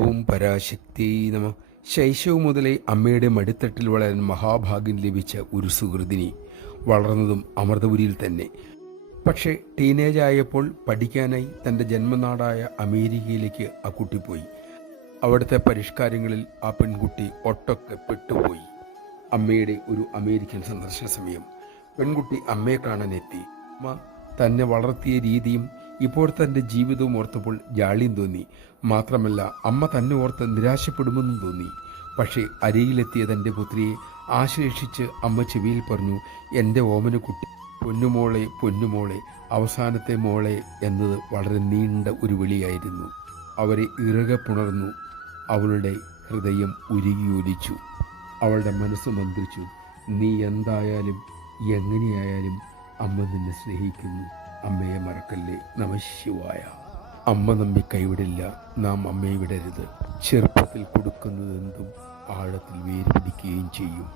ഓം പരാശക്തി നമ. ശൈശവം മുതലേ അമ്മയുടെ മടിത്തട്ടിൽ വളരാൻ മഹാഭാഗ്യം ലഭിച്ച ഒരു സുഹൃതിനി വളർന്നതും അമൃതപുരിയിൽ തന്നെ. പക്ഷേ ടീനേജ് ആയപ്പോൾ പഠിക്കാനായി തൻ്റെ ജന്മനാടായ അമേരിക്കയിലേക്ക് ആ കുട്ടി പോയി. അവിടുത്തെ പരിഷ്കാരങ്ങളിൽ ആ പെൺകുട്ടി ഒട്ടൊക്കെ പെട്ടുപോയി. അമ്മയുടെ ഒരു അമേരിക്കൻ സന്ദർശന സമയം പെൺകുട്ടി അമ്മയെ കാണാനെത്തി. അമ്മ തന്നെ വളർത്തിയ രീതിയും ഇപ്പോൾ തൻ്റെ ജീവിതവും ഓർത്തപ്പോൾ ജാള്യം തോന്നി. മാത്രമല്ല അമ്മ തന്നെ ഓർത്ത് നിരാശപ്പെടുമെന്നും തോന്നി. പക്ഷേ അരികിലെത്തിയ തൻ്റെ പുത്രിയെ ആശ്ലേഷിച്ച് അമ്മ ചെവിയിൽ പറഞ്ഞു, എൻ്റെ ഓമനക്കുട്ടി, പൊന്നുമോളെ പൊന്നുമോളെ, അവസാനത്തെ മോളെ എന്നത് വളരെ നീണ്ട ഒരു വിളിയായിരുന്നു. അവരെ ഇറുകെ പുണർന്നു. അവളുടെ ഹൃദയം ഉരുകിയൊലിച്ചു. അവളുടെ മനസ്സ് മന്ത്രിച്ചു, നീ എന്തായാലും എങ്ങനെയായാലും അമ്മ നിന്നെ സ്നേഹിക്കുന്നു. അമ്മയെ മറക്കല്ലേ. നമഃശിവായ. അമ്മ നമ്മെ കൈവിടില്ല. നാം അമ്മയെ വിടരുത്. ചെറുപ്പത്തിൽ കൊടുക്കുന്നതെന്തും ആഴത്തിൽ വേര് പിടിക്കുകയും ചെയ്യും.